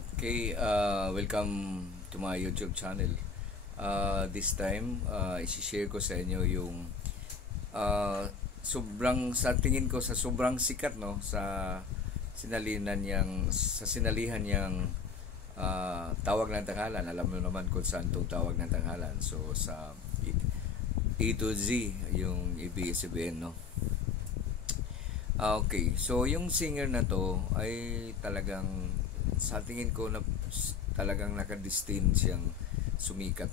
Okay, welcome to my YouTube channel. This time, isi-share ko sa inyo yung sa tingin ko sa sobrang sikat no sa sinalihan niyang tawag ng tanghalan. Alam mo naman kung saan itong tawag ng tanghalan. So sa A to Z yung ABS-CBN no. Okay, so yung singer na to ay talagang sa tingin ko na talagang nakadestin siyang sumikat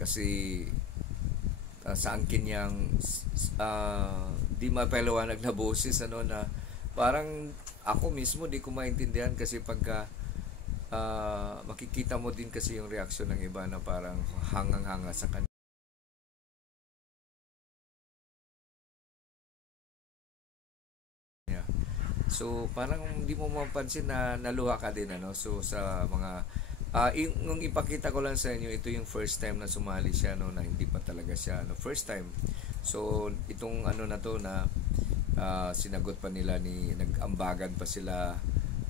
kasi sa angkin niyang di mapaliwanag na boses na parang ako mismo di ko maintindihan kasi pagka makikita mo din kasi yung reaksyon ng iba na parang hangang-hanga sa kanya. So parang hindi mo mapansin na naluha ka din so sa mga yung ipakita ko lang sa inyo, ito yung first time na sumali siya na hindi pa talaga siya first time. So itong na to na sinagot pa nila nag-ambagan pa sila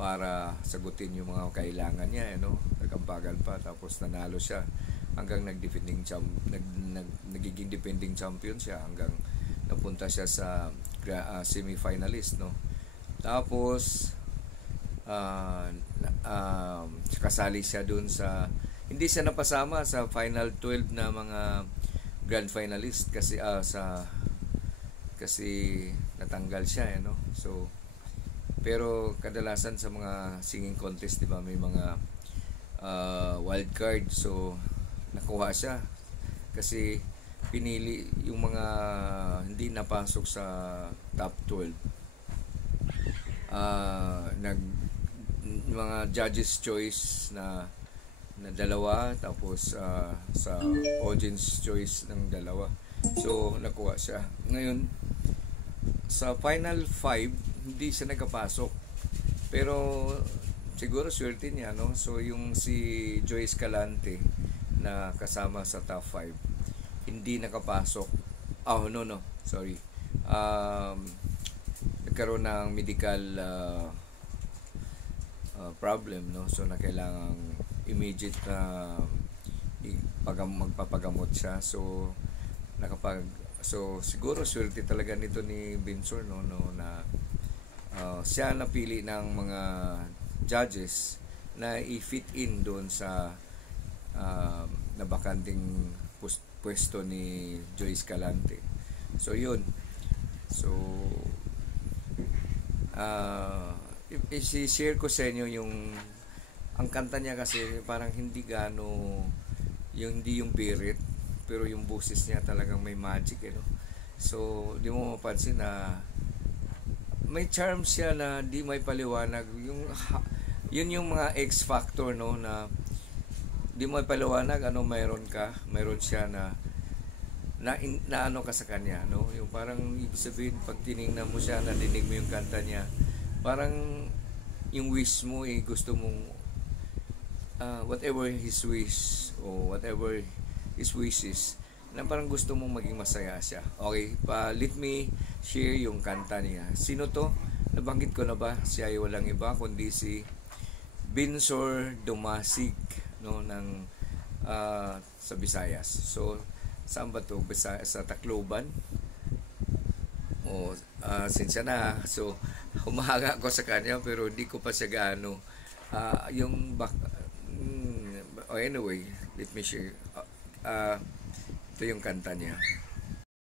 para sagutin yung mga kailangan niya nag-ambagan pa tapos nanalo siya hanggang nagiging defending champion siya hanggang napunta siya sa semi-finalist tapos kasali siya dun hindi siya napasama sa final 12 na mga grand finalist kasi natanggal siya so pero kadalasan sa mga singing contest diba may mga wild card, so nakuha siya kasi pinili yung mga hindi napasok sa top 12 mga judges choice na dalawa tapos sa audience choice ng dalawa, so nakuha siya. Ngayon sa final 5 hindi siya nagkapasok pero siguro swerte niya so yung si Joyce Calante na kasama sa top 5 hindi nakapasok. Sorry, nagkaroon ng medical problem so na kailangang immediate na magpapagamot siya, so siguro swerte talaga nito ni Binsor na siya napili ng mga judges na i-fit in doon sa nabakanting pwesto ni Joyce Calante. So yun, so i-share ko sa inyo ang kanta niya kasi parang hindi yung birit pero yung boses niya talagang may magic so di mo mapansin na may charm siya na di may paliwanag yun yung mga X factor na di mo paliwanag mayroon siya na ka sa kanya yung parang ibig sabihin pag tiningnan mo siya, nadinig mo yung kanta niya, parang yung wish mo gusto mong whatever his wish o whatever his wishes na parang gusto mong maging masaya siya. Okay, let me share yung kanta niya. Sino to? Nabanggit ko na ba? Siya ay walang iba kundi si Binsor Dumasig ng sa Visayas. So saan ba to? Sa Tacloban. Sinsya na. So humahaga ako sa kanya pero hindi ko pa siya gaano anyway, let me share ito yung kanta niya.